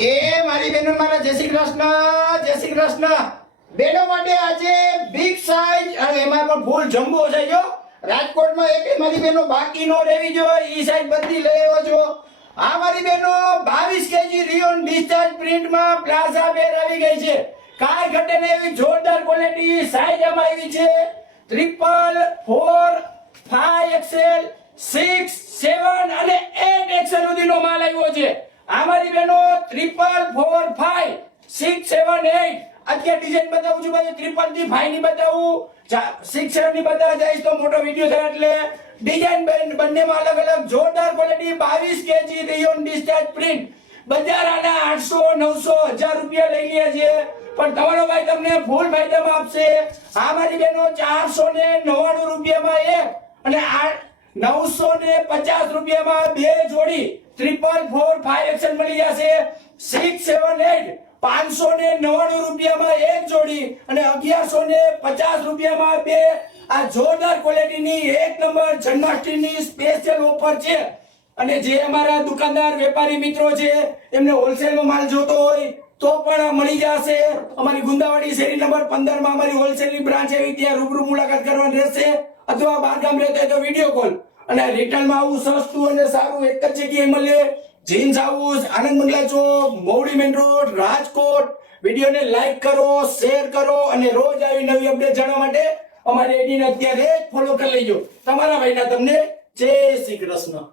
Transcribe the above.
એ મારી બહેનો મારા જય શ્રી કૃષ્ણ બહેનો માટે આજે બિગ સાઈઝ અને એમાં પણ ફૂલ જમ્બો છે જો રાજકોટમાં એક મારી બહેનો બાકી નો રહેવી જોઈએ ઈ સાઈઝ બધી લઈ આવ્યો છો આ મારી બહેનો 22 કેજી રિયોન ડિસ્ચાર્જ પ્રિન્ટમાં પ્લાઝા બેર આવી ગઈ છે કાંઈ ઘટે ને એવી જોરદાર ક્વોલિટી સાઈઝ એમાં આવી છે 444 5XL 6 7 અને 8XL સુધીનો માલ આવ્યો છે અમારી બહેનો 444 5 6 7 8 અત્યારે ડિઝાઇન બતાવું છું ભાઈ 3 થી 5 ની બતાવું 6 7 ની બતાવવા જઈશ તો મોટો વિડિયો થાય એટલે ડિઝાઇન બંનેમાં અલગ અલગ જોરદાર quality 22 KG rayon discharge print બજાર આના 800 900 1000 રૂપિયા લઈ લે છે પણ તમારો ભાઈ તમને ફૂલ ફાયદામાં આપશે અમારી બહેનો 499 રૂપિયામાં એક અને 950 રૂપિયામાં બે જોડી 444 5XL મળી જશે 6 7 8 599 રૂપિયામાં એક જોડી અને 1150 રૂપિયામાં બે આ જોરદાર ક્વોલિટીની એક નંબર જન્માષ્ટમીની સ્પેશિયલ ઓફર છે અને જે અમારા દુકાનદાર વેપારી મિત્રો છે એમને હોલસેલમાં માલ જોતો હોય તો પણ મળી જશે અમારી ગુંદાવાડી શેરી નંબર 15 માં અમારી હોલસેલની બ્રાન્ચ આવી ત્યાં રૂબરૂ મુલાકાત કરવાની રહેશે અથવા બહાર ગામ રહેતા હોય તો વિડિયો કોલ અને રિટેલમાં આવું સસ્તું અને સારું એક જ જગ્યાએ મળે જીન્સ હાઉસ આનંદ મંગલા ચોક મોવડી મેન રોડ રાજકોટ વિડિયોને લાઈક કરો શેર કરો અને રોજ આવી નવી અપડેટ જાણવા માટે અમારી આઈડીને અત્યારે ફોલો કરી લેજો તમારા ભાઈના તમને જય શ્રી કૃષ્ણ।